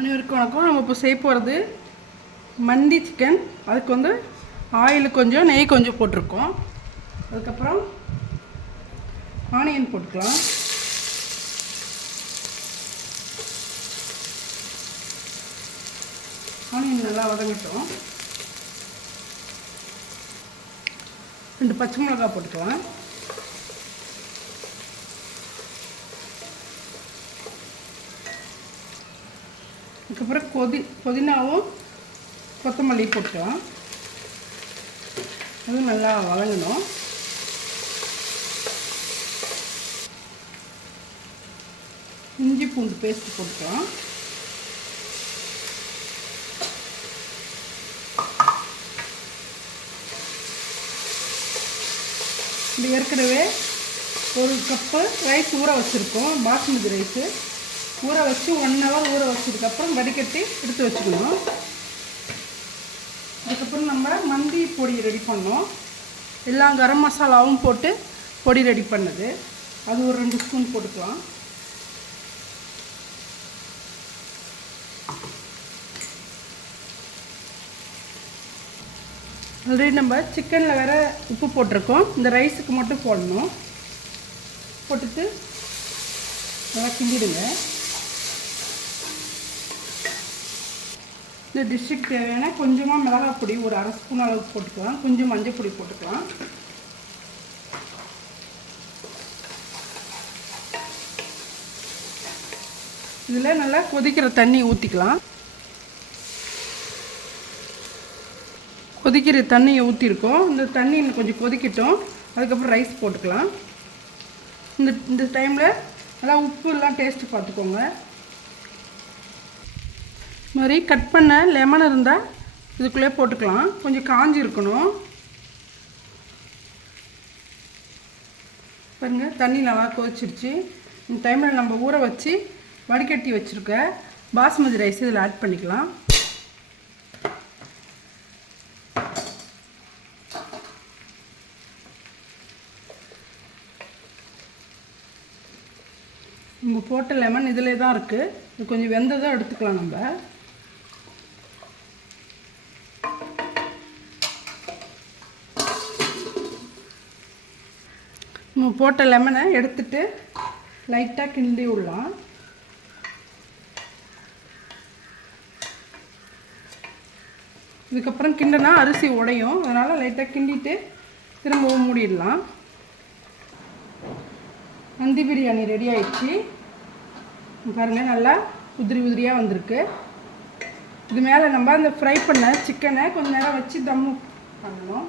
அனைவருக்கும் வணக்கம். நம்ம இப்போ செய்ய போகிறது மந்தி சிக்கன். அதுக்கு வந்து ஆயில் கொஞ்சம் நெய் கொஞ்சம் போட்டிருக்கோம். அதுக்கப்புறம் ஆனியன் போட்டுக்கலாம். ஆனியன் நல்லா வதங்கட்டும். 2 பச்சை மிளகாய் போட்டுக்கலாம். அதுக்கப்புறம் புதினாவும் கொத்தமல்லி போட்டுக்கலாம். அதுவும் நல்லா வதங்கணும். இஞ்சி பூண்டு பேஸ்ட் போட்டுக்கலாம். இது ஏற்கனவே 1 கப்பு ரைஸ் ஊற வச்சுருக்கோம். பாஸ்மதி ரைஸு ஊற வச்சு 1 ஹவர் ஊற வச்சதுக்கப்புறம் வடிகட்டி எடுத்து வச்சுக்கணும். அதுக்கப்புறம் நம்ம மந்தி பொடி ரெடி பண்ணோம். எல்லா கரம் மசாலாவும் போட்டு பொடி ரெடி பண்ணது. அது ஒரு 2 ஸ்பூன் போட்டுக்கலாம். ஆல்ரெடி நம்ம சிக்கனில் வேறு உப்பு போட்டிருக்கோம். இந்த ரைஸுக்கு மட்டும் போடணும். போட்டுட்டு நல்லா கிண்டிடுங்க. இந்த டிஷ்ஷுக்கு தேவையான கொஞ்சமாக மிளகாய் பொடி ஒரு 1/2 ஸ்பூன் அளவுக்கு போட்டுக்கலாம். கொஞ்சம் மஞ்சள் பொடி போட்டுக்கலாம். இதில் நல்லா கொதிக்கிற தண்ணி ஊற்றிக்கலாம். கொதிக்கிற தண்ணியை ஊற்றிருக்கோம். இந்த தண்ணி இன்னும் கொஞ்சம் கொதிக்கட்டும். அதுக்கப்புறம் ரைஸ் போட்டுக்கலாம். இந்த டைமில் நல்லா உப்பு எல்லாம் டேஸ்ட்டு பார்த்துக்கோங்க. இது மாதிரி கட் பண்ண லெமன் இருந்தால் இதுக்குள்ளே போட்டுக்கலாம். கொஞ்சம் காஞ்சி இருக்கணும். பாருங்கள், தண்ணி நல்லா கொதிச்சிருச்சு. இந்த டைமில் நம்ம ஊற வச்சு வடிகட்டி வச்சுருக்க பாஸ்மதி ரைஸ் இதில் ஆட் பண்ணிக்கலாம். நம்ம போட்ட லெமன் இதிலே தான் இருக்குது. இது கொஞ்சம் வெந்ததாக எடுத்துக்கலாம். நம்ம போட்ட லெமனை எடுத்துட்டு லைட்டாக கிண்டி விடலாம். இதுக்கப்புறம் கிண்டினா அரிசி உடையும். அதனால் லைட்டாக கிண்டிட்டு திரும்பவும் மூடிடலாம். மந்தி பிரியாணி ரெடி ஆயிடுச்சு. பாருங்கள், நல்லா உதிரி உதிரியாக வந்திருக்கு. இது மேலே நம்ம அந்த ஃப்ரை பண்ண சிக்கனை கொஞ்சம் நேரம் வச்சு தம் பண்ணணும்.